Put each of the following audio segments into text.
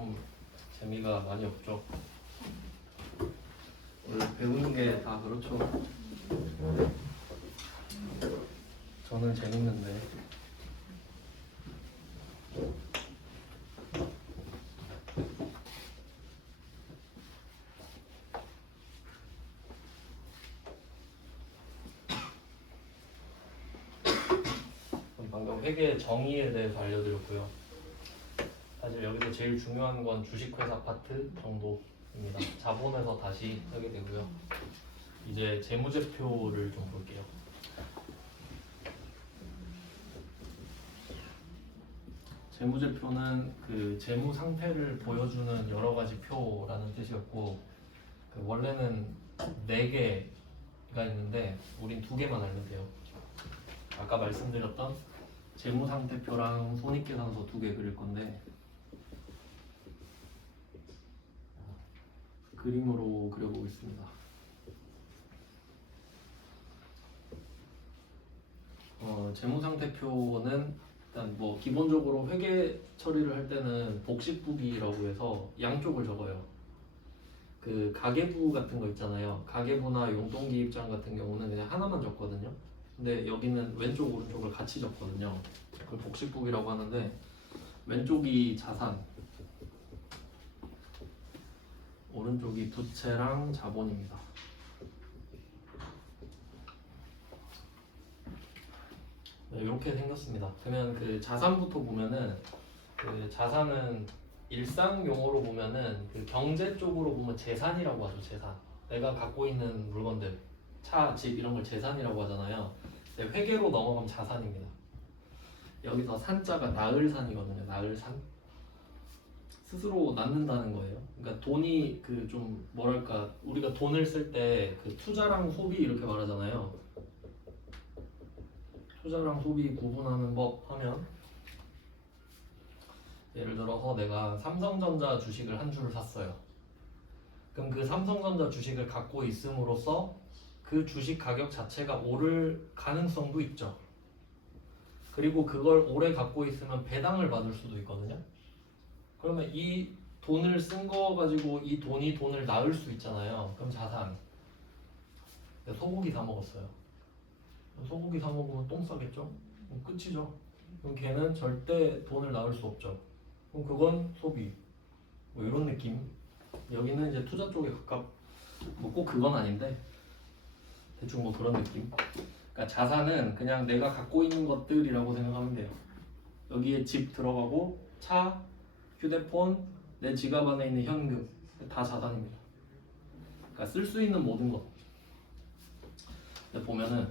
좀 재미가 많이 없죠. 원래 배우는 게 다 그렇죠. 저는 재밌는데. 방금 회계 정의에 대해서 알려드렸고요. 사실 여기서 제일 중요한 건 주식회사 파트 정도입니다. 자본에서 다시 하게 되고요. 이제 재무제표를 좀 볼게요. 재무제표는 그 재무 상태를 보여주는 여러 가지 표라는 뜻이었고, 그 원래는 4개가 있는데 우린 2개만 알면 돼요. 아까 말씀드렸던 재무상태표랑 손익계산서 2개 그릴 건데 그림으로 그려보겠습니다. 재무상태표는 일단 뭐 기본적으로 회계 처리를 할 때는 복식부기라고 해서 양쪽을 적어요. 그 가계부 같은 거 있잖아요. 가계부나 용돈기입장 같은 경우는 그냥 하나만 적거든요. 근데 여기는 왼쪽 오른쪽을 같이 적거든요. 그걸 복식부기라고 하는데 왼쪽이 자산, 오른쪽이 부채랑 자본입니다. 네, 이렇게 생겼습니다. 그러면 그 자산부터 보면은 그 자산은 일상 용어로 보면은 그 경제 쪽으로 보면 재산이라고 하죠. 재산. 내가 갖고 있는 물건들, 차, 집 이런 걸 재산이라고 하잖아요. 근데 회계로 넘어가면 자산입니다. 여기서 산자가 나을산이거든요. 나을산. 스스로 낳는다는 거예요. 그러니까 돈이 그 좀 뭐랄까 우리가 돈을 쓸 때 그 투자랑 소비 이렇게 말하잖아요. 투자랑 소비 구분하는 법 하면 예를 들어서 내가 삼성전자 주식을 한 주를 샀어요. 그럼 그 삼성전자 주식을 갖고 있음으로써 그 주식 가격 자체가 오를 가능성도 있죠. 그리고 그걸 오래 갖고 있으면 배당을 받을 수도 있거든요. 그러면 이 돈을 쓴 거 가지고 이 돈이 돈을 낳을 수 있잖아요. 그럼 자산. 소고기 사 먹었어요. 소고기 사 먹으면 똥 싸겠죠? 그럼 끝이죠. 그럼 걔는 절대 돈을 낳을 수 없죠. 그럼 그건 소비. 뭐 이런 느낌. 여기는 이제 투자 쪽에 뭐 꼭 그건 아닌데 대충 뭐 그런 느낌. 그러니까 자산은 그냥 내가 갖고 있는 것들이라고 생각하면 돼요. 여기에 집 들어가고 차, 휴대폰, 내 지갑 안에 있는 현금 다 자산입니다. 그러니까 쓸 수 있는 모든 것. 근데 보면은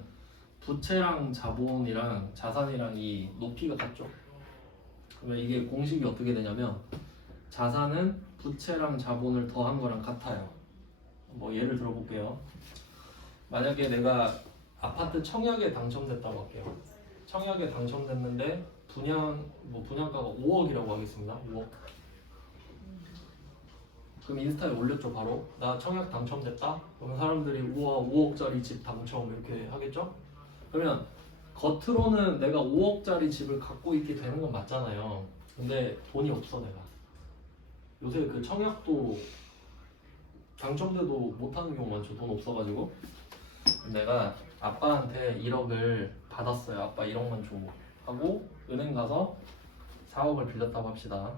부채랑 자본이랑 자산이랑 이 높이가 같죠? 그러면 이게 공식이 어떻게 되냐면 자산은 부채랑 자본을 더한 거랑 같아요. 뭐 예를 들어볼게요. 만약에 내가 아파트 청약에 당첨됐다고 할게요. 청약에 당첨됐는데 분양가가 5억이라고 하겠습니다. 5억. 그럼 인스타에 올렸죠 바로. 나 청약 당첨됐다. 그러면 사람들이 우와 5억짜리 집 당첨 이렇게 하겠죠? 그러면 겉으로는 내가 5억짜리 집을 갖고 있게 되는 건 맞잖아요. 근데 돈이 없어 내가. 요새 그 청약도 당첨돼도 못하는 경우 많죠. 돈 없어가지고. 내가 아빠한테 1억을 받았어요. 아빠 1억만 줘 하고 은행 가서 4억을 빌렸다고 합시다.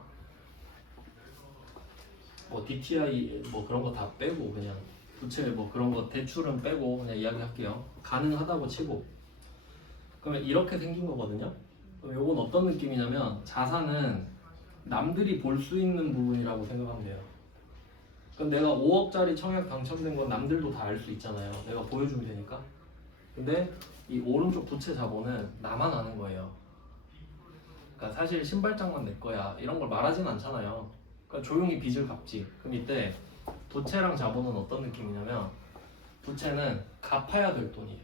뭐 DTI 뭐 그런 거 다 빼고 그냥 부채 뭐 그런 거 대출은 빼고 그냥 이야기할게요. 가능하다고 치고. 그러면 이렇게 생긴 거거든요. 그럼 요건 어떤 느낌이냐면 자산은 남들이 볼 수 있는 부분이라고 생각하면 돼요. 그럼 내가 5억짜리 청약 당첨된 건 남들도 다 알 수 있잖아요. 내가 보여주면 되니까. 근데 이 오른쪽 부채 자본은 나만 아는 거예요. 그러니까 사실 신발장만 내 거야 이런 걸 말하진 않잖아요. 그러니까 조용히 빚을 갚지. 그럼 이때 부채랑 자본은 어떤 느낌이냐면 부채는 갚아야 될 돈이에요.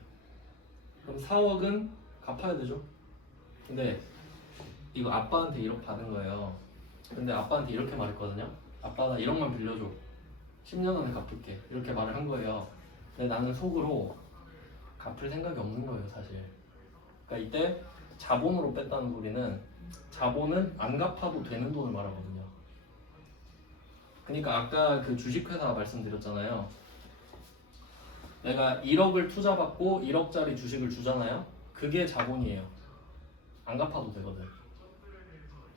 그럼 4억은 갚아야 되죠. 근데 이거 아빠한테 1억 받은 거예요. 근데 아빠한테 이렇게 말했거든요. 아빠 나 1억만 빌려줘. 10년 안에 갚을게. 이렇게 말을 한 거예요. 근데 나는 속으로 갚을 생각이 없는 거예요, 사실. 그러니까 이때 자본으로 뺐다는 소리는 자본은 안 갚아도 되는 돈을 말하거든요. 그러니까 아까 그 주식회사 말씀드렸잖아요. 내가 1억을 투자받고 1억짜리 주식을 주잖아요. 그게 자본이에요. 안 갚아도 되거든.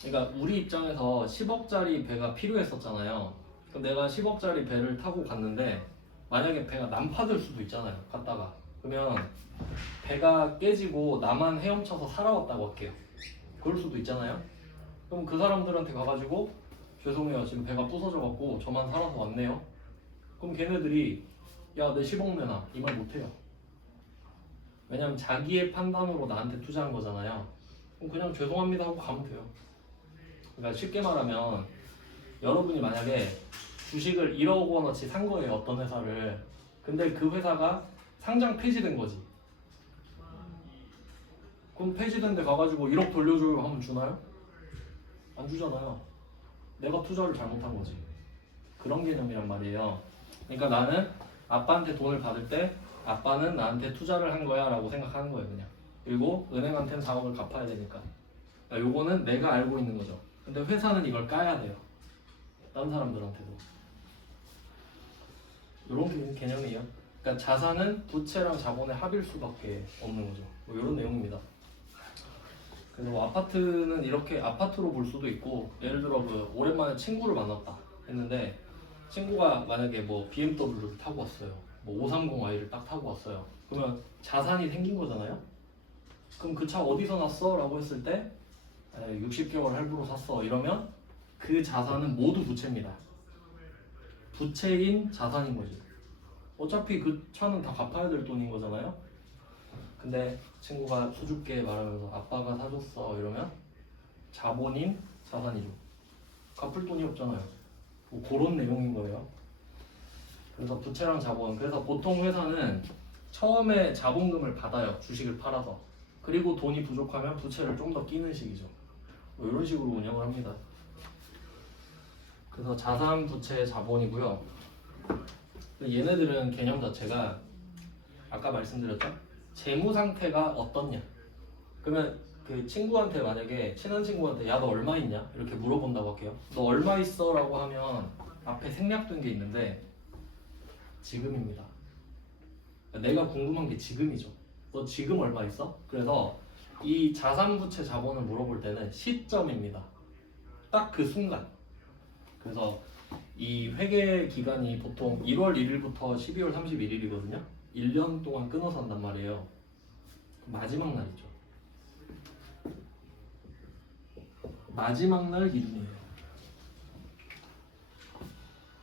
그러니까 우리 입장에서 10억짜리 배가 필요했었잖아요. 그럼 내가 10억짜리 배를 타고 갔는데 만약에 배가 난파될 수도 있잖아요. 갔다가. 그러면 배가 깨지고 나만 헤엄쳐서 살아왔다고 할게요. 그럴 수도 있잖아요. 그럼 그 사람들한테 가가지고 죄송해요. 지금 배가 부서져갖고 저만 살아서 왔네요. 그럼 걔네들이 야, 내 10억 내놔. 이 말 못해요. 왜냐면 자기의 판단으로 나한테 투자한 거잖아요. 그럼 그냥 죄송합니다 하고 가면 돼요. 그러니까 쉽게 말하면 여러분이 만약에 주식을 1억 원어치 산 거예요. 어떤 회사를. 근데 그 회사가 상장 폐지된 거지. 그럼 폐지된 데 가가지고 1억 돌려줘요 하면 주나요? 안 주잖아요. 내가 투자를 잘못한 거지. 그런 개념이란 말이에요. 그러니까 나는 아빠한테 돈을 받을 때 아빠는 나한테 투자를 한 거야 라고 생각하는 거예요. 그냥. 그리고 은행한테는 4억을 갚아야 되니까. 그러니까 요거는 내가 알고 있는 거죠. 근데 회사는 이걸 까야 돼요. 다른 사람들한테도. 이런 개념이에요. 그러니까 자산은 부채랑 자본의 합일 수밖에 없는 거죠. 뭐 이런 내용입니다. 그래서 뭐 아파트는 이렇게 아파트로 볼 수도 있고, 예를 들어 그 오랜만에 친구를 만났다 했는데 친구가 만약에 뭐 BMW를 타고 왔어요. 뭐 530i를 딱 타고 왔어요. 그러면 자산이 생긴 거잖아요. 그럼 그 차 어디서 났어? 라고 했을 때 60개월 할부로 샀어 이러면 그 자산은 모두 부채입니다. 부채인 자산인 거지. 어차피 그 차는 다 갚아야 될 돈인 거잖아요. 근데 친구가 수줍게 말하면서 아빠가 사줬어 이러면 자본인 자산이죠. 갚을 돈이 없잖아요. 뭐 그런 내용인 거예요. 그래서 부채랑 자본. 그래서 보통 회사는 처음에 자본금을 받아요. 주식을 팔아서. 그리고 돈이 부족하면 부채를 좀 더 끼는 식이죠. 뭐 이런 식으로 운영을 합니다. 그래서 자산, 부채, 자본이고요. 얘네들은 개념 자체가 아까 말씀드렸죠? 재무 상태가 어떻냐? 그러면 그 친구한테 만약에 친한 친구한테 야 너 얼마 있냐? 이렇게 물어본다고 할게요. 너 얼마 있어? 라고 하면 앞에 생략된 게 있는데 지금입니다. 내가 궁금한 게 지금이죠. 너 지금 얼마 있어? 그래서 이 자산, 부채, 자본을 물어볼 때는 시점입니다. 딱 그 순간. 그래서 이 회계 기간이 보통 1월 1일부터 12월 31일이거든요. 1년 동안 끊어서 한단 말이에요. 마지막 날이죠. 마지막 날 기준이에요.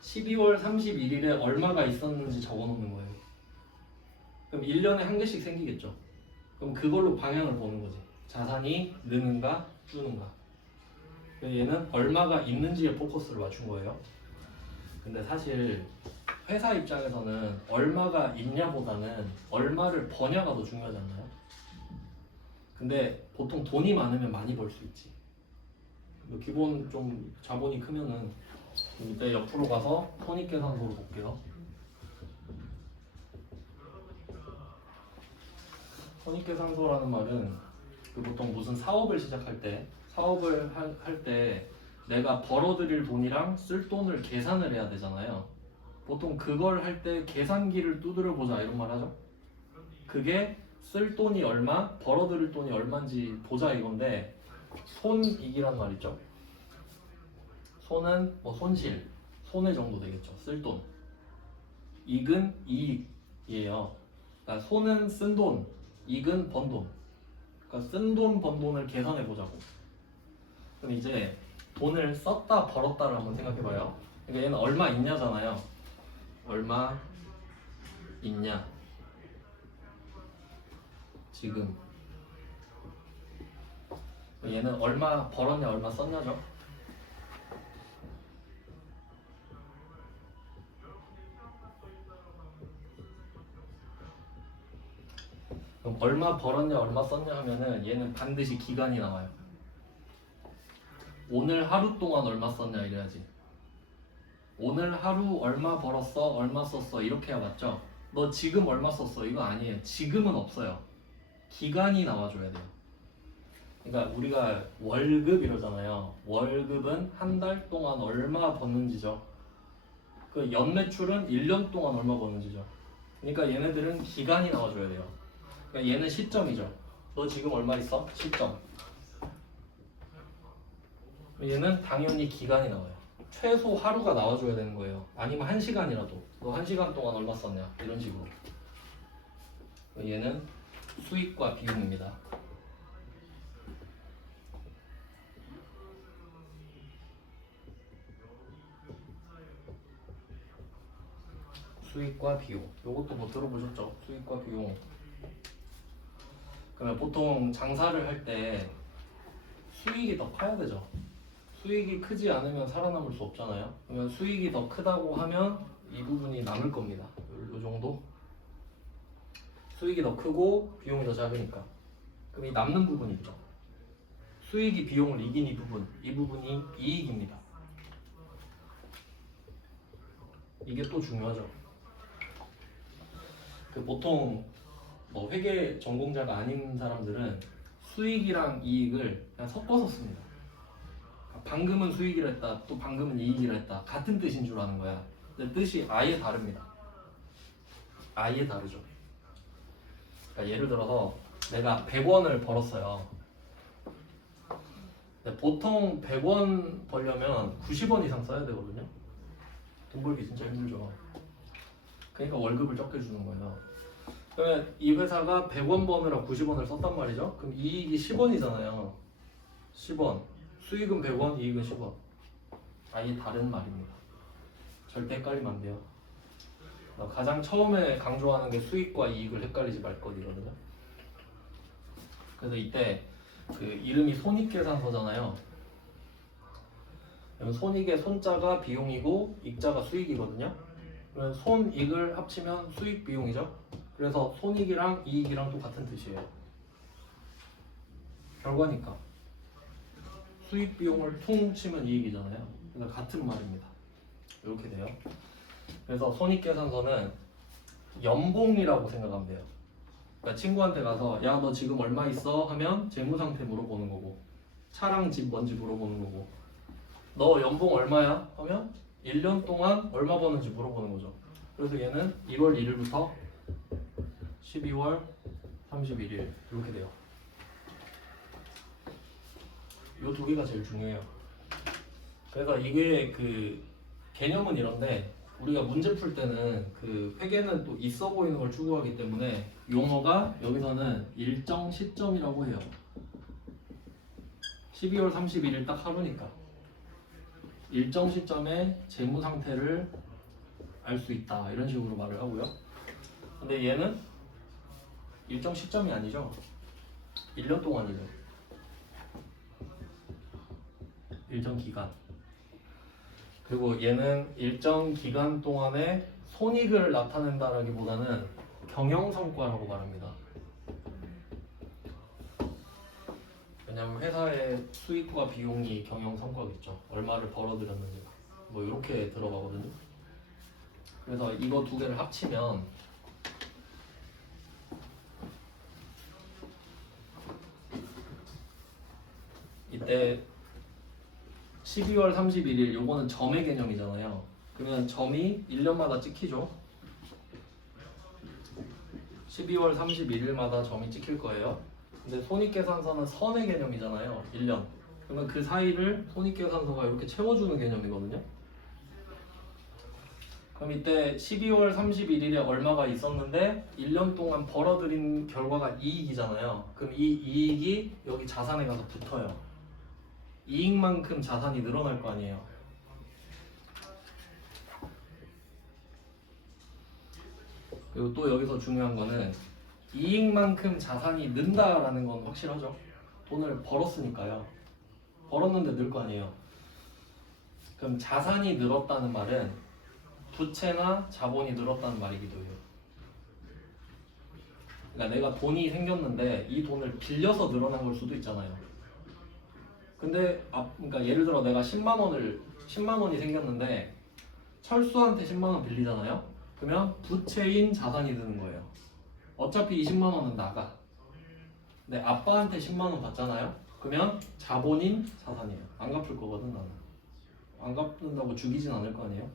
12월 31일에 얼마가 있었는지 적어놓는 거예요. 그럼 1년에 한 개씩 생기겠죠. 그럼 그걸로 방향을 보는 거지. 자산이 느는가 주는가. 얘는 얼마가 있는지에 포커스를 맞춘 거예요. 근데 사실 회사 입장에서는 얼마가 있냐보다는 얼마를 버냐가 더 중요하지 않나요? 근데 보통 돈이 많으면 많이 벌 수 있지. 기본 좀 자본이 크면은 이때 옆으로 가서 손익계산서로 볼게요. 손익계산서라는 말은 그 보통 무슨 사업을 시작할 때 사업을 할 때 내가 벌어들일 돈이랑 쓸 돈을 계산을 해야 되잖아요. 보통 그걸 할 때 계산기를 두드려 보자 이런 말 하죠. 그게 쓸 돈이 얼마, 벌어들일 돈이 얼마인지 보자 이건데 손익이란 말 있죠. 손은 뭐 손실, 손해 정도 되겠죠. 쓸 돈. 이익은 이익이에요. 그러니까 손은 쓴 돈, 이익은 번 돈. 그러니까 쓴 돈, 번 돈을 계산해 보자고. 그럼 이제 돈을 썼다 벌었다를 한번 생각해봐요. 그러니까 얘는 얼마 있냐잖아요. 얼마 있냐 지금. 얘는 얼마 벌었냐 얼마 썼냐죠. 그럼 얼마 벌었냐 얼마 썼냐 하면은 얘는 반드시 기간이 나와요. 오늘 하루 동안 얼마 썼냐 이래야지. 오늘 하루 얼마 벌었어 얼마 썼어 이렇게 해야 맞죠. 너 지금 얼마 썼어 이거 아니에요. 지금은 없어요. 기간이 나와줘야 돼요. 그러니까 우리가 월급 이러잖아요. 월급은 한 달 동안 얼마 버는지죠. 그 연매출은 1년 동안 얼마 버는지죠. 그러니까 얘네들은 기간이 나와줘야 돼요. 그러니까 얘는 시점이죠. 너 지금 얼마 있어? 시점. 얘는 당연히 기간이 나와요. 최소 하루가 나와줘야 되는 거예요. 아니면 1시간이라도. 너 1시간 동안 얼마 썼냐? 이런 식으로. 얘는 수익과 비용입니다. 수익과 비용. 요것도 뭐 들어보셨죠? 수익과 비용. 그러면 보통 장사를 할 때 수익이 더 커야 되죠. 수익이 크지 않으면 살아남을 수 없잖아요. 그러면 수익이 더 크다고 하면 이 부분이 남을 겁니다. 요 정도. 수익이 더 크고 비용이 더 작으니까. 그럼 이 남는 부분이 있죠. 수익이 비용을 이긴 이 부분이 이익입니다. 이게 또 중요하죠. 그 보통 뭐 회계 전공자가 아닌 사람들은 수익이랑 이익을 그냥 섞어서 씁니다. 방금은 수익이라 했다, 또 방금은 이익이라 했다. 같은 뜻인 줄 아는 거야. 근데 뜻이 아예 다릅니다. 아예 다르죠. 그러니까 예를 들어서 내가 100원을 벌었어요. 근데 보통 100원 벌려면 90원 이상 써야 되거든요. 돈 벌기 진짜 힘들죠. 그러니까 월급을 적게 주는 거예요. 그러면 이 회사가 100원 버느라 90원을 썼단 말이죠. 그럼 이익이 10원이잖아요. 10원. 수익은 100원, 이익은 10원. 아예 다른 말입니다. 절대 헷갈리면 안 돼요. 가장 처음에 강조하는 게 수익과 이익을 헷갈리지 말 것이거든요. 그래서 이때 그 이름이 손익계산서잖아요. 그럼 손익의 손자가 비용이고 익자가 수익이거든요. 그러면 손익을 합치면 수익 비용이죠. 그래서 손익이랑 이익이랑 또 같은 뜻이에요. 결과니까. 수익 비용을 퉁 치면 이익이잖아요. 그래서 같은 말입니다. 이렇게 돼요. 그래서 손익계산서는 연봉이라고 생각하면 돼요. 그러니까 친구한테 가서 야 너 지금 얼마 있어? 하면 재무상태 물어보는 거고, 차랑 집 뭔지 물어보는 거고, 너 연봉 얼마야? 하면 1년 동안 얼마 버는지 물어보는 거죠. 그래서 얘는 1월 1일부터 12월 31일 이렇게 돼요. 이 두 개가 제일 중요해요. 그래서 이게 그 개념은 이런데 우리가 문제 풀 때는 그 회계는 또 있어 보이는 걸 추구하기 때문에 용어가 여기서는 일정 시점이라고 해요. 12월 31일 딱 하루니까 일정 시점에 재무 상태를 알 수 있다 이런 식으로 말을 하고요. 근데 얘는 일정 시점이 아니죠. 1년 동안이죠. 일정 기간. 그리고 얘는 일정 기간 동안에 손익을 나타낸다라기보다는 경영성과라고 말합니다. 왜냐하면 회사의 수익과 비용이 경영성과겠죠. 얼마를 벌어들였는지 뭐 이렇게 들어가거든요. 그래서 이거 두 개를 합치면 이때 12월 31일 요거는 점의 개념이잖아요. 그러면 점이 1년마다 찍히죠. 12월 31일마다 점이 찍힐 거예요. 근데 손익계산서는 선의 개념이잖아요. 1년. 그러면 그 사이를 손익계산서가 이렇게 채워주는 개념이거든요. 그럼 이때 12월 31일에 얼마가 있었는데 1년 동안 벌어들인 결과가 이익이잖아요. 그럼 이 이익이 여기 자산에 가서 붙어요. 이익만큼 자산이 늘어날 거 아니에요. 그리고 또 여기서 중요한 거는 이익만큼 자산이 는다라는 건 확실하죠. 돈을 벌었으니까요. 벌었는데 늘 거 아니에요. 그럼 자산이 늘었다는 말은 부채나 자본이 늘었다는 말이기도 해요. 그러니까 내가 돈이 생겼는데 이 돈을 빌려서 늘어난 걸 수도 있잖아요. 근데 그러니까 예를 들어 내가 10만 원이 생겼는데 철수한테 10만 원 빌리잖아요. 그러면 부채인 자산이 드는 거예요. 어차피 20만 원은 나가. 근데 아빠한테 10만 원 받잖아요. 그러면 자본인 자산이에요. 안 갚을 거거든 나는. 안 갚는다고 죽이진 않을 거 아니에요.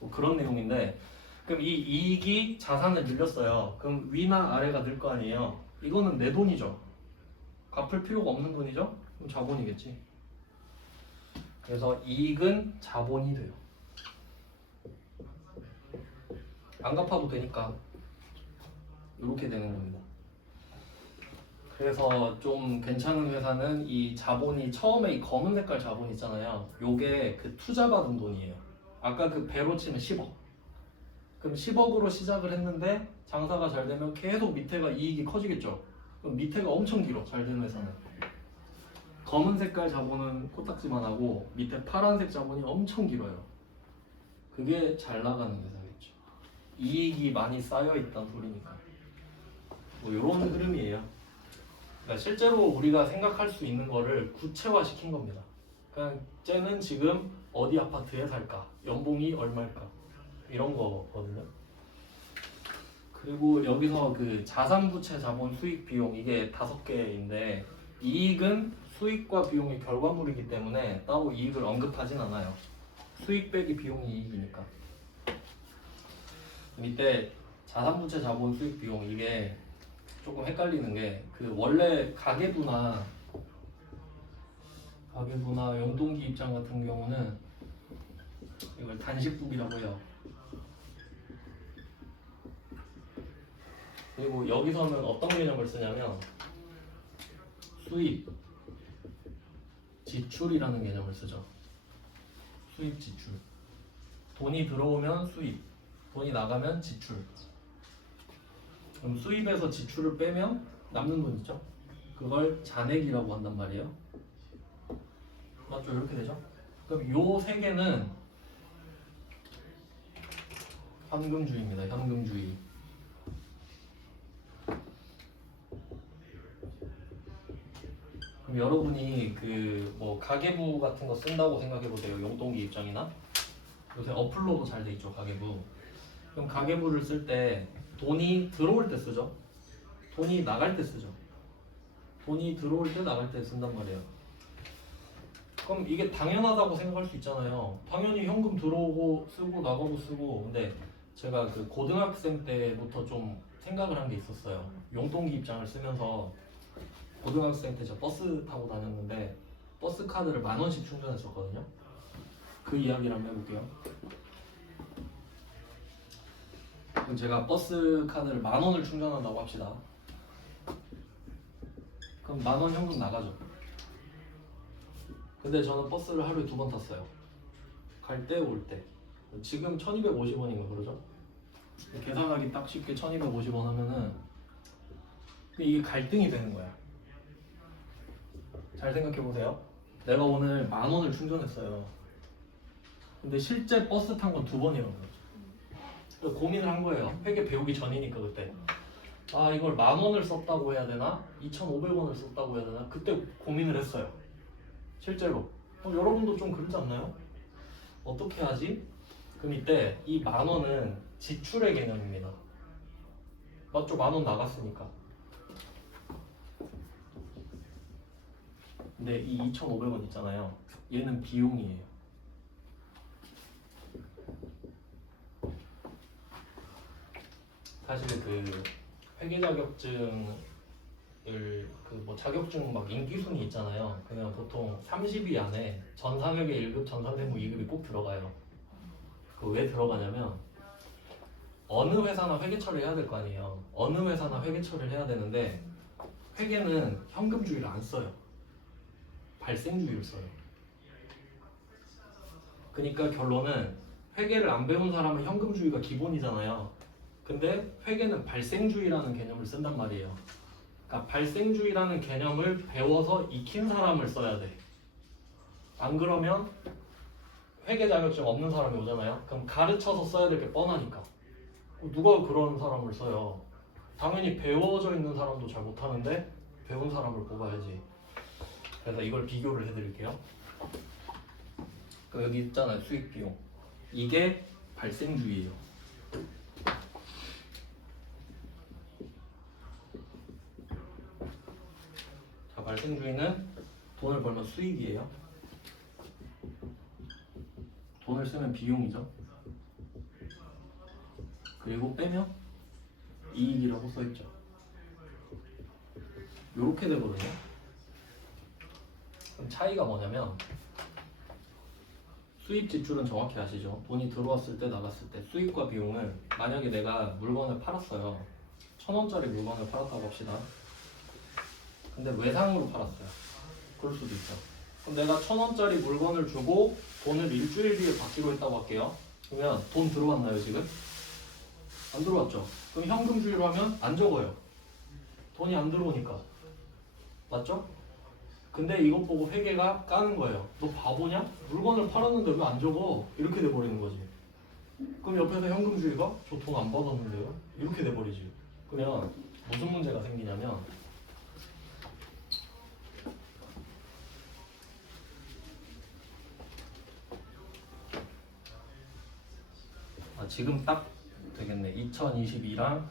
뭐 그런 내용인데, 그럼 이 이익이 자산을 늘렸어요. 그럼 위나 아래가 늘 거 아니에요. 이거는 내 돈이죠. 갚을 필요가 없는 돈이죠. 그럼 자본이겠지. 그래서 이익은 자본이 돼요. 안 갚아도 되니까 이렇게 되는 겁니다. 그래서 좀 괜찮은 회사는 이 자본이 처음에 이 검은 색깔 자본 있잖아요. 요게 그 투자받은 돈이에요. 아까 그 배로 치면 10억. 그럼 10억으로 시작을 했는데 장사가 잘 되면 계속 밑에가 이익이 커지겠죠. 그럼 밑에가 엄청 길어. 잘 되는 회사는. 검은 색깔 자본은 코딱지만 하고 밑에 파란색 자본이 엄청 길어요. 그게 잘 나가는 회사겠죠. 이익이 많이 쌓여 있다는 소리니까. 뭐 이런 흐름이에요. 그러니까 실제로 우리가 생각할 수 있는 거를 구체화 시킨 겁니다. 그냥 쟤는 지금 어디 아파트에 살까? 연봉이 얼마일까? 이런 거거든요. 그리고 여기서 그 자산부채 자본 수익 비용 이게 5개인데 이익은 수익과 비용의 결과물이기 때문에 따로 이익을 언급하진 않아요. 수익 빼기 비용이 이익이니까. 이때 자산부채 자본 수익 비용 이게 조금 헷갈리는 게 그 원래 가계부나 영동기 입장 같은 경우는 이걸 단식북이라고 해요. 그리고 여기서는 어떤 개념을 쓰냐면 수입, 지출이라는 개념을 쓰죠. 수입, 지출. 돈이 들어오면 수입, 돈이 나가면 지출. 그럼 수입에서 지출을 빼면 남는 돈 있죠? 그걸 잔액이라고 한단 말이에요. 맞죠? 이렇게 되죠? 그럼 요 세 개는 현금주의입니다. 현금주의. 그럼 여러분이 그 뭐 가계부 같은 거 쓴다고 생각해 보세요. 용돈기 입장이나 요새 어플로도 잘 돼 있죠. 가계부. 그럼 가계부를 쓸 때 돈이 들어올 때 쓰죠. 돈이 나갈 때 쓰죠. 돈이 들어올 때 나갈 때 쓴단 말이에요. 그럼 이게 당연하다고 생각할 수 있잖아요. 당연히 현금 들어오고 쓰고 나가고 쓰고. 근데 제가 그 고등학생 때부터 좀 생각을 한 게 있었어요. 용돈기 입장을 쓰면서 고등학생 때 저 버스 타고 다녔는데 버스 카드를 10,000원씩 충전했었거든요. 그 이야기를 한번 해볼게요. 그럼 제가 버스 카드를 10,000원을 충전한다고 합시다. 그럼 10,000원 현금 나가죠. 근데 저는 버스를 하루에 2번 탔어요. 갈 때, 올 때. 지금 1,250원인가 그러죠? 계산하기 딱 쉽게 1,250원 하면은 이게 갈등이 되는 거야. 잘 생각해 보세요. 내가 오늘 10,000원을 충전했어요. 근데 실제 버스 탄 건 2번이라고요. 고민을 한 거예요. 회계 배우기 전이니까 그때. 아 이걸 10,000원을 썼다고 해야 되나? 2,500원을 썼다고 해야 되나? 그때 고민을 했어요. 실제로. 여러분도 좀 그러지 않나요? 어떻게 하지? 그럼 이때 이 10,000원은 지출의 개념입니다. 맞죠? 10,000원 나갔으니까. 근데 이 2,500원 있잖아요. 얘는 비용이에요. 사실 그 회계 자격증을 그 뭐 자격증 막 인기 순위 있잖아요. 그냥 보통 30위 안에 전산회계 1급, 전산세무 2급이 꼭 들어가요. 그 왜 들어가냐면 어느 회사나 회계 처리를 해야 될 거 아니에요. 어느 회사나 회계 처리를 해야 되는데 회계는 현금주의를 안 써요. 발생주의를 써요. 그러니까 결론은 회계를 안 배운 사람은 현금주의가 기본이잖아요. 근데 회계는 발생주의라는 개념을 쓴단 말이에요. 그러니까 발생주의라는 개념을 배워서 익힌 사람을 써야 돼. 안 그러면 회계 자격증 없는 사람이 오잖아요. 그럼 가르쳐서 써야 될 게 뻔하니까. 누가 그런 사람을 써요? 당연히 배워져 있는 사람도 잘 못하는데 배운 사람을 뽑아야지. 그래서 이걸 비교를 해드릴게요. 여기 있잖아요. 수익 비용. 이게 발생주의예요. 자, 발생주의는 돈을 벌면 수익이에요. 돈을 쓰면 비용이죠. 그리고 빼면 이익이라고 써있죠. 요렇게 되거든요. 그럼 차이가 뭐냐면 수입 지출은 정확히 아시죠? 돈이 들어왔을 때 나갔을 때 수입과 비용은 만약에 내가 물건을 팔았어요. 1,000원짜리 물건을 팔았다고 합시다. 근데 외상으로 팔았어요. 그럴 수도 있죠. 그럼 내가 1,000원짜리 물건을 주고 돈을 일주일 뒤에 받기로 했다고 할게요. 그러면 돈 들어왔나요 지금? 안 들어왔죠. 그럼 현금주의로 하면 안 적어요. 돈이 안 들어오니까. 맞죠? 근데 이것 보고 회계가 까는 거예요. 너 바보냐? 물건을 팔았는데 왜 안 적어? 이렇게 돼버리는 거지. 그럼 옆에서 현금주의가 저 돈 안 받았는데요? 이렇게 돼버리지. 그러면 무슨 문제가 생기냐면 지금 딱 되겠네. 2022랑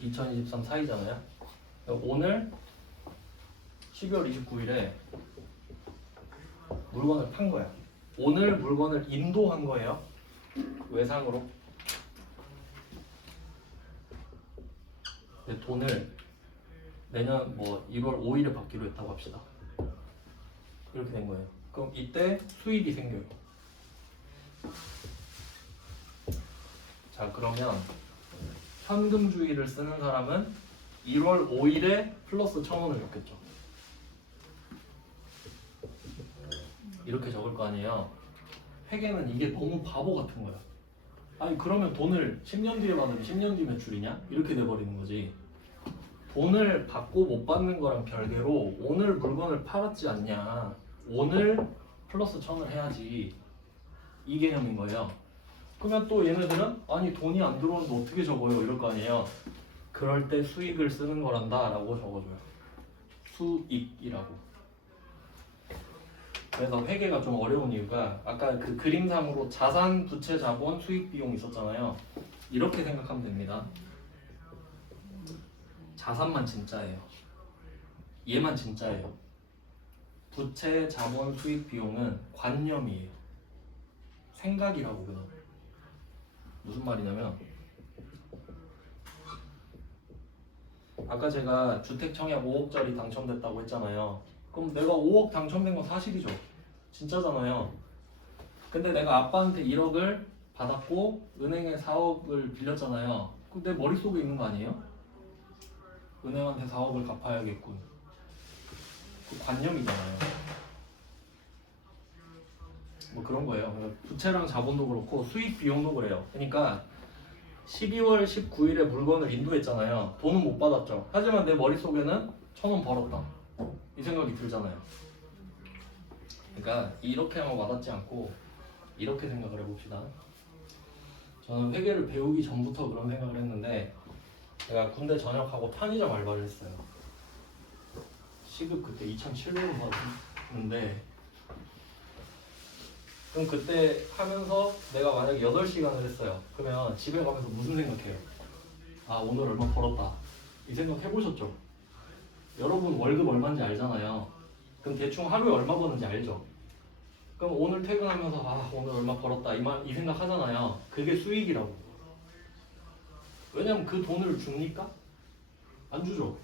2023 사이잖아요. 오늘 12월 29일에 물건을 판 거야. 오늘 물건을 인도한 거예요. 외상으로. 근데 돈을 내년 뭐 1월 5일에 받기로 했다고 합시다. 이렇게 된 거예요. 그럼 이때 수입이 생겨요. 자, 그러면 현금주의를 쓰는 사람은 1월 5일에 플러스 1,000원을 줬겠죠. 이렇게 적을 거 아니에요. 회계는 이게 너무 바보 같은 거야. 아니 그러면 돈을 10년 뒤에 받으면 10년 뒤 매출이냐? 이렇게 돼버리는 거지. 돈을 받고 못 받는 거랑 별개로 오늘 물건을 팔았지 않냐. 오늘 플러스 1,000을 해야지. 이 개념인 거예요. 그러면 또 얘네들은 아니 돈이 안 들어오는데 어떻게 적어요? 이럴 거 아니에요. 그럴 때 수익을 쓰는 거란다 라고 적어줘요. 수익이라고. 그래서 회계가 좀 어려운 이유가 아까 그 그림상으로 자산, 부채, 자본, 수익, 비용 있었잖아요. 이렇게 생각하면 됩니다. 자산만 진짜예요. 얘만 진짜예요. 부채, 자본, 수익, 비용은 관념이에요. 생각이라고 그냥. 무슨 말이냐면 아까 제가 주택 청약 5억짜리 당첨됐다고 했잖아요. 그럼 내가 5억 당첨된 건 사실이죠. 진짜잖아요. 근데 내가 아빠한테 1억을 받았고 은행에 4억을 빌렸잖아요. 그럼 내 머릿속에 있는 거 아니에요? 은행한테 4억을 갚아야겠군. 그 관념이잖아요. 뭐 그런 거예요. 부채랑 자본도 그렇고 수익 비용도 그래요. 그러니까 12월 19일에 물건을 인도했잖아요. 돈은 못 받았죠. 하지만 내 머릿속에는 1,000원 벌었다. 이 생각이 들잖아요. 그러니까 이렇게 하면 와닿지 않고 이렇게 생각을 해봅시다. 저는 회계를 배우기 전부터 그런 생각을 했는데 제가 군대 전역하고 편의점 알바를 했어요. 시급 그때 2,700원 받았는데 그럼 그때 하면서 내가 만약에 8시간을 했어요. 그러면 집에 가면서 무슨 생각해요? 아 오늘 얼마 벌었다. 이 생각 해보셨죠? 여러분 월급 얼마인지 알잖아요. 그럼 대충 하루에 얼마 버는지 알죠? 그럼 오늘 퇴근하면서 아 오늘 얼마 벌었다 이 생각 하잖아요. 그게 수익이라고. 왜냐면 그 돈을 줍니까? 안 주죠.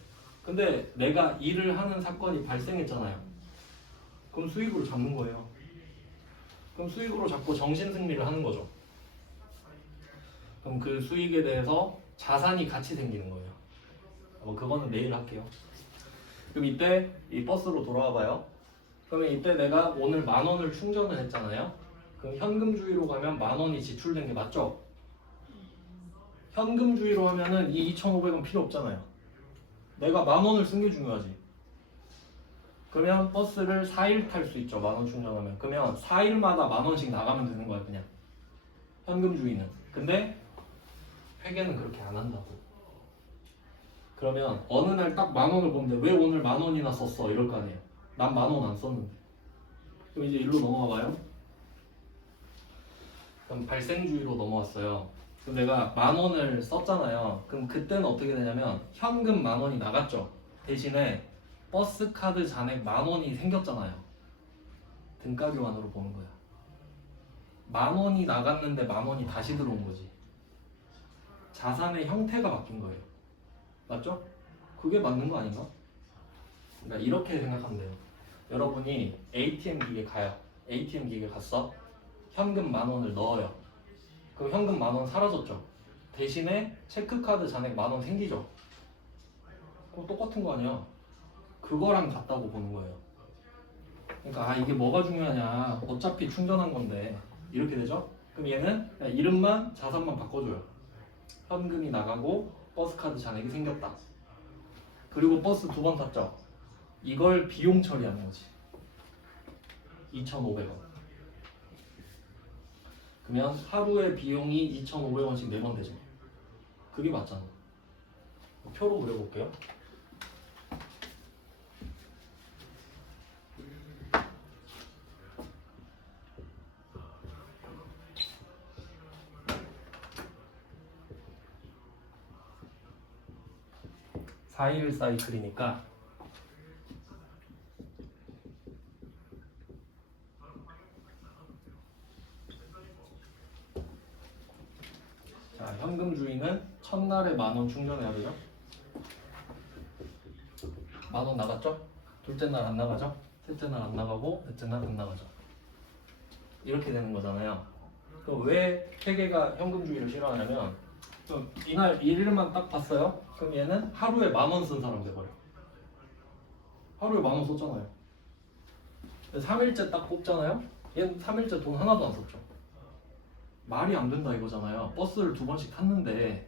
근데 내가 일을 하는 사건이 발생했잖아요. 그럼 수익으로 잡는 거예요. 그럼 수익으로 잡고 정신승리를 하는 거죠. 그럼 그 수익에 대해서 자산이 같이 생기는 거예요. 그거는 내일 할게요. 그럼 이때 이 버스로 돌아와 봐요. 그러면 이때 내가 오늘 10,000원을 충전을 했잖아요. 그럼 현금주의로 가면 10,000원이 지출된 게 맞죠? 현금주의로 하면은 이 2,500원 필요 없잖아요. 내가 10,000원을 쓴 게 중요하지. 그러면 버스를 4일 탈 수 있죠. 10,000원 충전하면. 그러면 4일마다 10,000원씩 나가면 되는 거야 그냥. 현금주의는. 근데 회계는 그렇게 안 한다고. 그러면 어느 날 딱 10,000원을 보는데 왜 오늘 10,000원이나 썼어? 이럴 거 아니에요. 난 10,000원 안 썼는데. 그럼 이제 일로 넘어가 봐요. 그럼 발생주의로 넘어왔어요. 그럼 내가 10,000원을 썼잖아요. 그럼 그때는 어떻게 되냐면 현금 10,000원이 나갔죠. 대신에 버스카드 잔액 10,000원이 생겼잖아요. 등가 교환으로 보는 거야. 10,000원이 나갔는데 10,000원이 다시 들어온 거지. 자산의 형태가 바뀐 거예요. 맞죠? 그게 맞는 거 아닌가? 그러니까 이렇게 생각하면 돼요. 여러분이 ATM 기계 가요. ATM 기계 갔어. 현금 10,000원을 넣어요. 그럼 현금 10,000원 사라졌죠. 대신에 체크카드 잔액 10,000원 생기죠. 그럼 똑같은 거 아니야. 그거랑 같다고 보는 거예요. 그러니까 이게 뭐가 중요하냐. 어차피 충전한 건데 이렇게 되죠. 그럼 얘는 그냥 이름만 자산만 바꿔줘요. 현금이 나가고 버스카드 잔액이 생겼다. 그리고 버스 2번 탔죠. 이걸 비용 처리하는 거지. 2,500원. 그러면 하루에 비용이 2,500원씩 내면 되죠. 그게 맞잖아. 표로 그려볼게요. (4일) 사이클이니까 자, 현금주의는 첫날에 10,000원 충전해야 되죠. 10,000원 나갔죠? 둘째 날 안 나가죠? 셋째 날 안 나가고 넷째 날 안 나가죠. 이렇게 되는 거잖아요. 그럼 왜 회계가 현금주의를 싫어하냐면 이날 1일만 딱 봤어요? 그럼 얘는 하루에 10,000원 쓴 사람 돼버려. 하루에 10,000원 썼잖아요. 3일째 딱 뽑잖아요? 얘는 3일째 돈 하나도 안 썼죠. 말이 안 된다 이거잖아요. 버스를 2번씩 탔는데.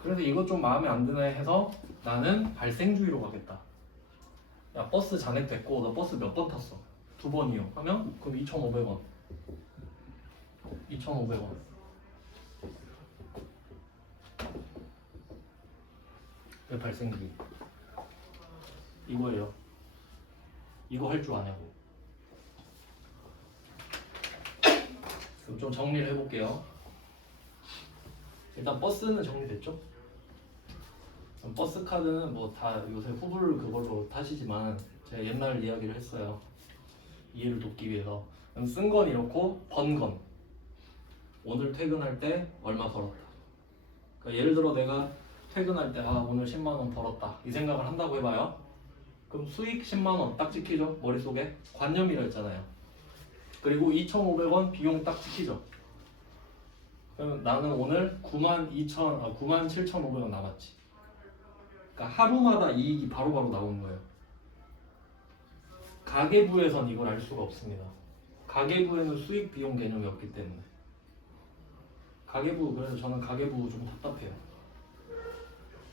그래서 이것 좀 마음에 안 드네 해서 나는 발생주의로 가겠다. 야, 버스 잔액 됐고 너 버스 몇 번 탔어? 2번이요 하면 그럼 2,500원. 2,500원. 왜 발생주의? 이거예요. 이거 할 줄 아냐고. 그럼 좀 정리를 해볼게요. 일단 버스는 정리됐죠? 버스 카드는 뭐 다 요새 후불 그걸로 타시지만 제가 옛날 이야기를 했어요. 이해를 돕기 위해서. 그럼 쓴 건 이렇고 번 건 오늘 퇴근할 때 얼마 벌었다. 그러니까 예를 들어 내가 퇴근할 때 오늘 10만 원 벌었다 이 생각을 한다고 해봐요. 그럼 수익 10만 원 딱 찍히죠? 머릿속에 관념이라 했잖아요. 그리고 2,500원 비용 딱 찍히죠? 그러면 나는 오늘 97,500원 남았지. 그러니까 하루마다 이익이 바로바로 나오는 거예요. 가계부에선 이걸 알 수가 없습니다. 가계부에는 수익 비용 개념이 없기 때문에. 가계부, 그래서 저는 가계부 좀 답답해요.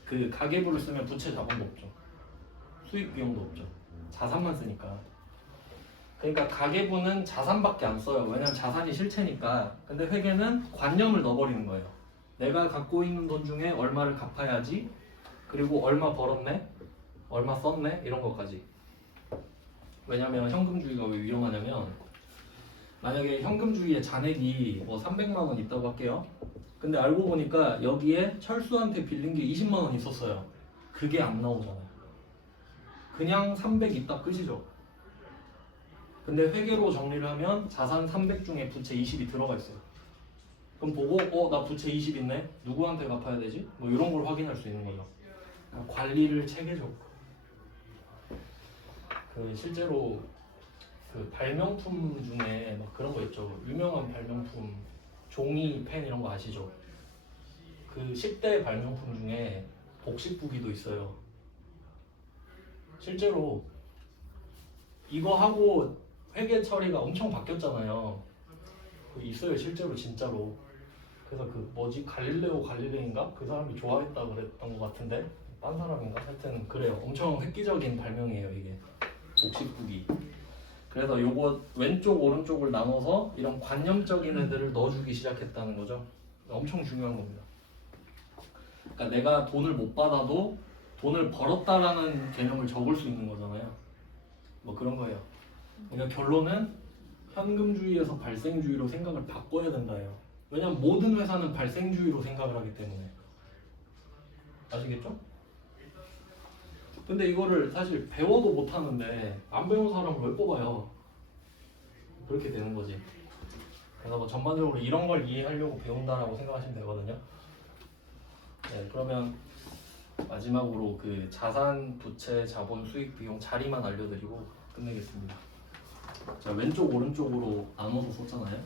그 가계부를 쓰면 부채 자본도 없죠. 수익 비용도 없죠. 자산만 쓰니까. 그러니까 가계부는 자산밖에 안 써요. 왜냐면 자산이 실체니까. 근데 회계는 관념을 넣어버리는 거예요. 내가 갖고 있는 돈 중에 얼마를 갚아야지, 그리고 얼마 벌었네, 얼마 썼네, 이런 것까지. 왜냐면 현금주의가 왜 위험하냐면, 만약에 현금주의에 잔액이 뭐 300만 원 있다고 할게요. 근데 알고 보니까 여기에 철수한테 빌린 게 20만 원 있었어요. 그게 안 나오잖아요. 그냥 300 있다 끝이죠. 근데 회계로 정리를 하면 자산 300 중에 부채 20이 들어가 있어요. 그럼 보고 나 부채 20 있네? 누구한테 갚아야 되지? 뭐 이런 걸 확인할 수 있는 거죠. 그러니까 관리를 체계적으로. 그 실제로 그 발명품 중에 막 그런 거 있죠. 유명한 발명품 종이 펜 이런 거 아시죠? 그 10대 발명품 중에 복식부기도 있어요. 실제로 이거 하고 회계 처리가 엄청 바뀌었잖아요. 있어요 실제로 진짜로. 그래서 그 뭐지 갈릴레오 갈릴레인가? 그 사람이 좋아했다 그랬던 것 같은데 딴 사람인가? 하여튼 그래요. 엄청 획기적인 발명이에요 이게 복식부기. 그래서 요거 왼쪽 오른쪽을 나눠서 이런 관념적인 애들을 넣어주기 시작했다는 거죠. 엄청 중요한 겁니다. 그러니까 내가 돈을 못 받아도 돈을 벌었다라는 개념을 적을 수 있는 거잖아요. 뭐 그런 거예요. 그러니까 결론은 현금주의에서 발생주의로 생각을 바꿔야 된다예요. 왜냐면 모든 회사는 발생주의로 생각을 하기 때문에. 아시겠죠? 근데 이거를 사실 배워도 못하는데 안 배운 사람을 왜 뽑아요? 그렇게 되는 거지. 그래서 뭐 전반적으로 이런 걸 이해하려고 배운다라고 생각하시면 되거든요. 네, 그러면 마지막으로 그 자산, 부채, 자본, 수익, 비용 자리만 알려드리고 끝내겠습니다. 자, 왼쪽 오른쪽으로 나눠서 썼잖아요.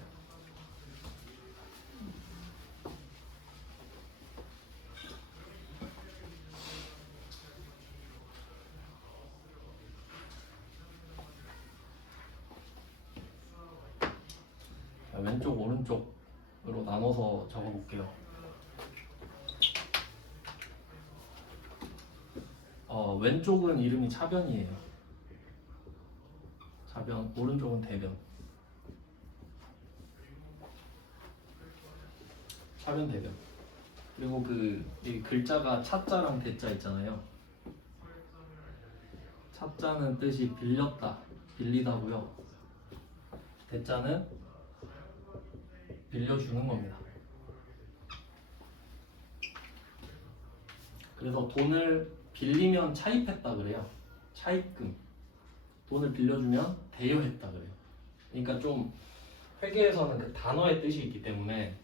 자, 왼쪽 오른쪽으로 나눠서 적어볼게요. 왼쪽은 이름이 차변이에요. 차변, 오른쪽은 대변. 차변, 대변. 그리고 이 글자가 차자랑 대자 있잖아요. 차자는 뜻이 빌렸다, 빌리다고요. 대자는 빌려주는 겁니다. 그래서 돈을 빌리면 차입했다 그래요. 차입금. 돈을 빌려주면 대여했다 그래요. 그러니까 좀 회계에서는 그 단어의 뜻이 있기 때문에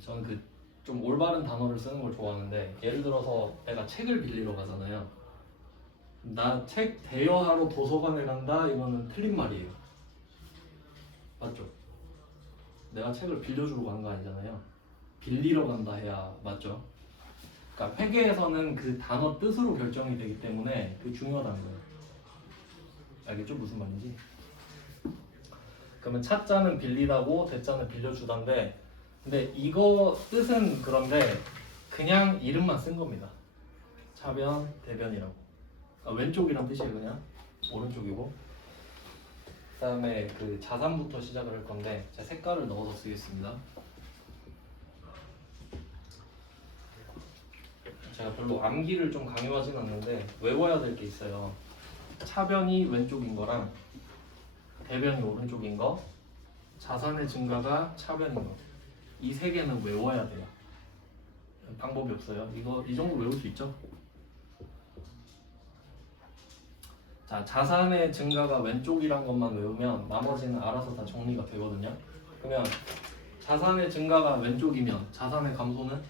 저는 그 좀 올바른 단어를 쓰는 걸 좋아하는데, 예를 들어서 내가 책을 빌리러 가잖아요. 나 책 대여하러 도서관에 간다, 이거는 틀린 말이에요. 맞죠? 내가 책을 빌려주러 가는 거 아니잖아요. 빌리러 간다 해야 맞죠? 그러니까 회계에서는 그 단어 뜻으로 결정이 되기 때문에 그게 중요하다는 거예요. 알겠죠? 무슨 말인지? 그러면 차자는 빌리다고 대자는 빌려주다인데, 근데 이거 뜻은 그런데 그냥 이름만 쓴 겁니다. 차변, 대변이라고. 왼쪽이란 뜻이에요. 그냥 오른쪽이고. 그 다음에 그 자산부터 시작을 할 건데, 제가 색깔을 넣어서 쓰겠습니다. 제가 별로 암기를 좀 강요하진 않는데 외워야 될 게 있어요. 차변이 왼쪽인 거랑 대변이 오른쪽인 거, 자산의 증가가 차변인 거, 이 세 개는 외워야 돼요. 방법이 없어요. 이 정도 외울 수 있죠? 자, 자산의 증가가 왼쪽이란 것만 외우면 나머지는 알아서 다 정리가 되거든요. 그러면 자산의 증가가 왼쪽이면 자산의 감소는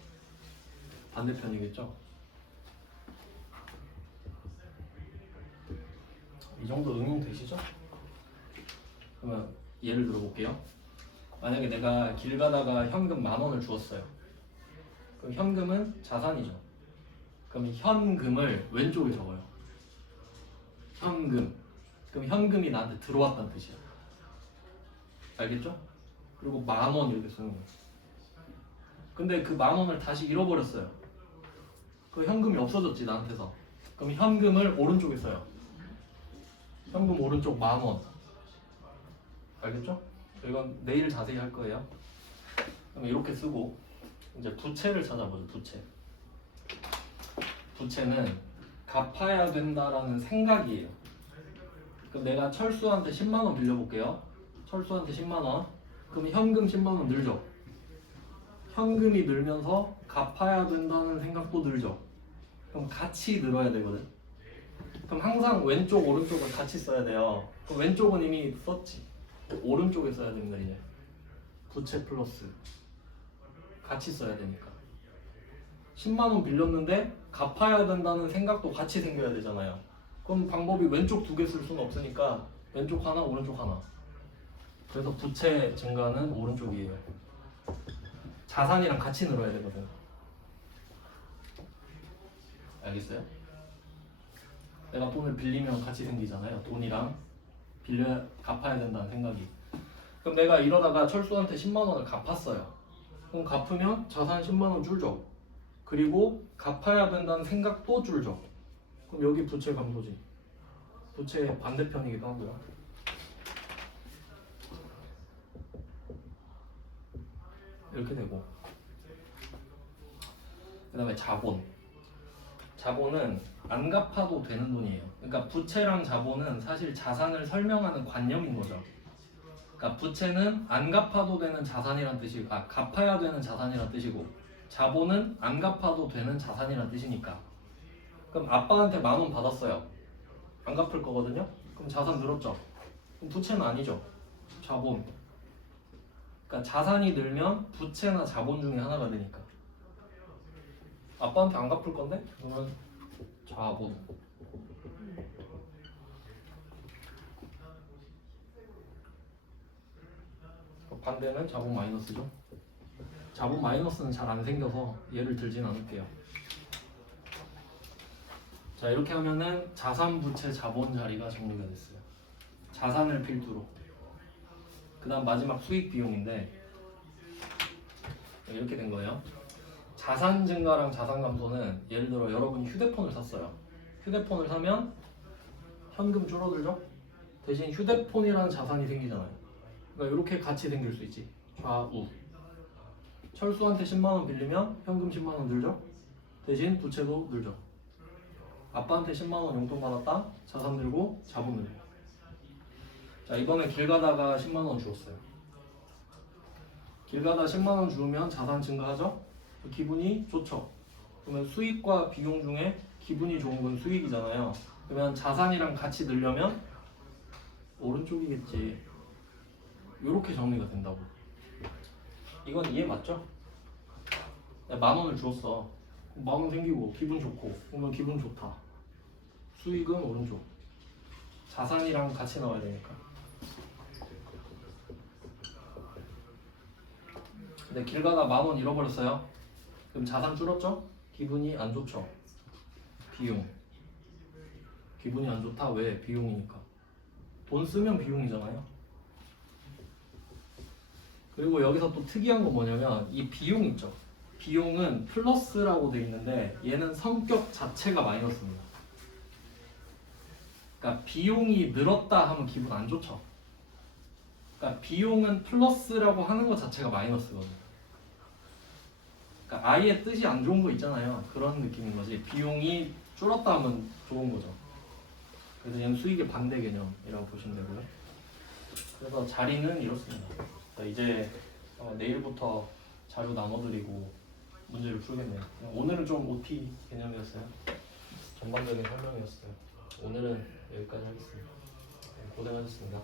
반대편이겠죠? 이 정도 응용되시죠? 그러면 예를 들어볼게요. 만약에 내가 길 가다가 현금 10,000원을 주었어요. 그럼 현금은 자산이죠. 그럼 현금을 왼쪽에 적어요. 현금. 그럼 현금이 나한테 들어왔다는 뜻이야. 알겠죠? 그리고 10,000원 이렇게 쓰는 거예요. 근데 그 10,000원을 다시 잃어버렸어요. 그 현금이 없어졌지, 나한테서. 그럼 현금을 오른쪽에 써요. 현금 오른쪽 10,000원. 알겠죠? 이건 내일 자세히 할 거예요. 그럼 이렇게 쓰고 이제 부채를 찾아보죠. 부채는 갚아야 된다라는 생각이에요. 그럼 내가 철수한테 100,000원 빌려볼게요. 철수한테 100,000원. 그럼 현금 100,000원 늘죠. 현금이 늘면서 갚아야 된다는 생각도 늘죠. 그럼 같이 늘어야 되거든. 그럼 항상 왼쪽 오른쪽을 같이 써야 돼요. 그럼 왼쪽은 이미 썼지. 오른쪽에 써야 됩니다. 이제 부채 플러스 같이 써야 되니까. 100,000원 빌렸는데 갚아야 된다는 생각도 같이 생겨야 되잖아요. 그럼 방법이 왼쪽 2개 쓸 수는 없으니까 왼쪽 하나 오른쪽 하나. 그래서 부채 증가는 오른쪽이에요. 자산이랑 같이 늘어야 되거든. 알겠어요? 내가 돈을 빌리면 같이 생기잖아요. 돈이랑 갚아야 된다는 생각이. 그럼 내가 이러다가 철수한테 100,000원을 갚았어요. 그럼 갚으면 자산 100,000원 줄죠. 그리고 갚아야 된다는 생각도 줄죠. 그럼 여기 부채 감소지. 부채의 반대편이기도 하고요. 이렇게 되고, 그 다음에 자본은 안 갚아도 되는 돈이에요. 그러니까 부채랑 자본은 사실 자산을 설명하는 관념인 거죠. 그러니까 부채는 안 갚아도 되는 자산이란 뜻이고, 갚아야 되는 자산이란 뜻이고, 자본은 안 갚아도 되는 자산이란 뜻이니까. 그럼 아빠한테 10,000원 받았어요. 안 갚을 거거든요. 그럼 자산 늘었죠. 그럼 부채는 아니죠. 자본. 그러니까 자산이 늘면 부채나 자본 중에 하나가 되니까. 아빠한테 안 갚을 건데? 그러면 자본. 반대는 자본 마이너스죠. 자본 마이너스는 잘 안 생겨서 예를 들진 않을게요. 자, 이렇게 하면은 자산, 부채, 자본 자리가 정리가 됐어요. 자산을 필두로. 그 다음 마지막 수익 비용인데 이렇게 된 거예요. 자산 증가랑 자산 감소는 예를 들어 여러분이 휴대폰을 샀어요. 휴대폰을 사면 현금 줄어들죠? 대신 휴대폰이라는 자산이 생기잖아요. 그러니까 이렇게 같이 생길 수 있지. 좌우. 철수한테 10만 원 빌리면 현금 10만 원 늘죠? 대신 부채도 늘죠. 아빠한테 10만 원 용돈 받았다. 자산 늘고 자본 늘고. 자, 이번에 길 가다가 10만 원 주었어요. 길 가다 10만 원 주면 자산 증가하죠? 기분이 좋죠. 그러면 수익과 비용 중에 기분이 좋은 건 수익이잖아요. 그러면 자산이랑 같이 늘려면 오른쪽이겠지. 이렇게 정리가 된다고. 이건 이해 맞죠? 만 원을 주었어. 만 원 생기고 기분 좋고 그러면 기분 좋다. 수익은 오른쪽. 자산이랑 같이 나와야 되니까. 근데 길 가다 만 원 잃어버렸어요. 그럼 자산 줄었죠? 기분이 안 좋죠. 비용. 기분이 안 좋다. 왜? 비용이니까. 돈 쓰면 비용이잖아요. 그리고 여기서 또 특이한 건 뭐냐면 이 비용 있죠. 비용은 플러스라고 돼 있는데 얘는 성격 자체가 마이너스입니다. 그러니까 비용이 늘었다 하면 기분 안 좋죠. 그러니까 비용은 플러스라고 하는 것 자체가 마이너스거든요. 그러니까 아예 뜻이 안 좋은 거 있잖아요. 그런 느낌인 거지. 비용이 줄었다 하면 좋은 거죠. 그래서 얘는 수익의 반대 개념이라고 보시면 되고요. 그래서 자리는 이렇습니다. 자, 이제 내일부터 자료 나눠드리고 문제를 풀겠네요. 오늘은 좀 OT 개념이었어요. 전반적인 설명이었어요. 오늘은 여기까지 하겠습니다. 고생하셨습니다.